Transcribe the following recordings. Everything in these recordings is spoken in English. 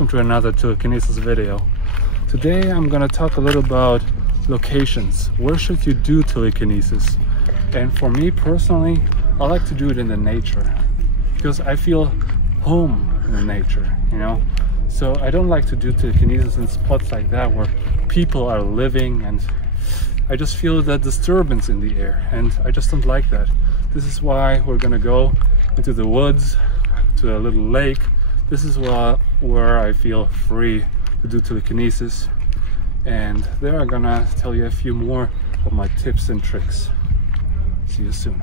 welcome to another telekinesis video. Today I'm gonna talk a little about locations. Where should you do telekinesis? And for me personally, I like to do it in the nature because I feel home in the nature, you know. So I don't like to do telekinesis in spots like that where people are living, and I just feel that disturbance in the air, and I just don't like that. This is why we're gonna go into the woods, to a little lake. This is where I feel free to do telekinesis, and there I'm gonna tell you a few more of my tips and tricks. See you soon.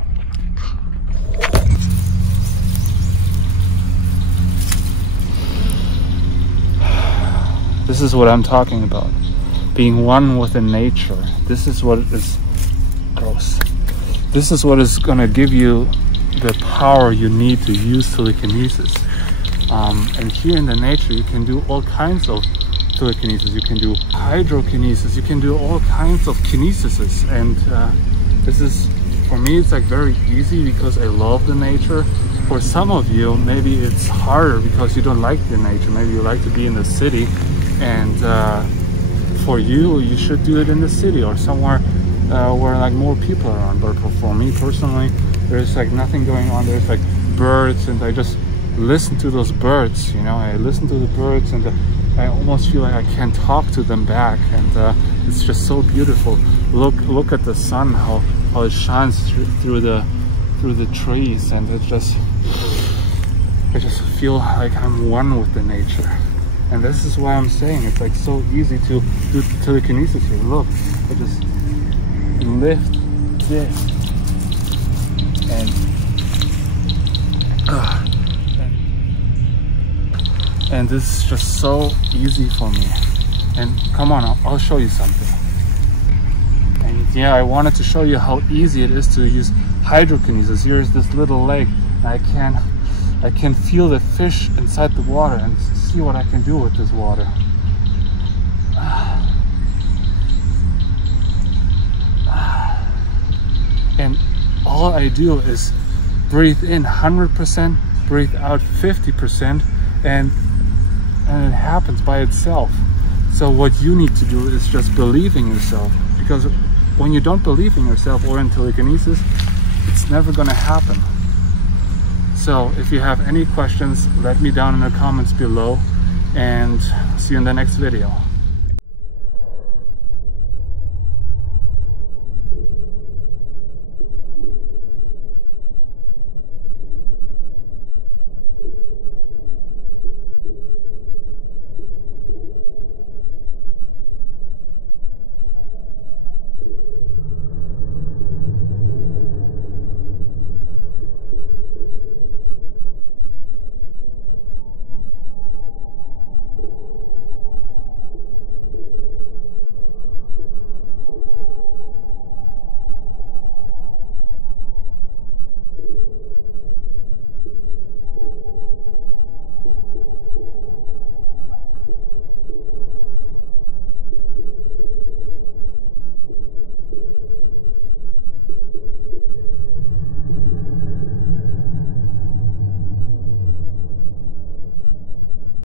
This is what I'm talking about. Being one with the nature. This is what is gross. This is what is gonna give you the power you need to use telekinesis. And here in the nature you can do all kinds of telekinesis. You can do hydrokinesis, you can do all kinds of kinesises, and this is, for me, it's like very easy because I love the nature. For some of you, maybe it's harder because you don't like the nature. Maybe you like to be in the city, and for you, you should do it in the city or somewhere where like more people are around. But for me personally, there's like nothing going on. There's like birds, and I just listen to those birds, you know. I listen to the birds, and I almost feel like I can talk to them back, and it's just so beautiful. Look at the sun, how it shines through the trees, and I just feel like I'm one with the nature. And this is why I'm saying it's like so easy to do telekinesis here. Look, I just lift this, and this is just so easy for me. And come on, I'll show you something. And yeah, I wanted to show you how easy it is to use hydrokinesis. Here's this little lake, and I can feel the fish inside the water and see what I can do with this water. And all I do is breathe in 100%, breathe out 50%, and it happens by itself. So what you need to do is just believe in yourself, because when you don't believe in yourself or in telekinesis, it's never gonna happen. So if you have any questions, let me down in the comments below, and see you in the next video.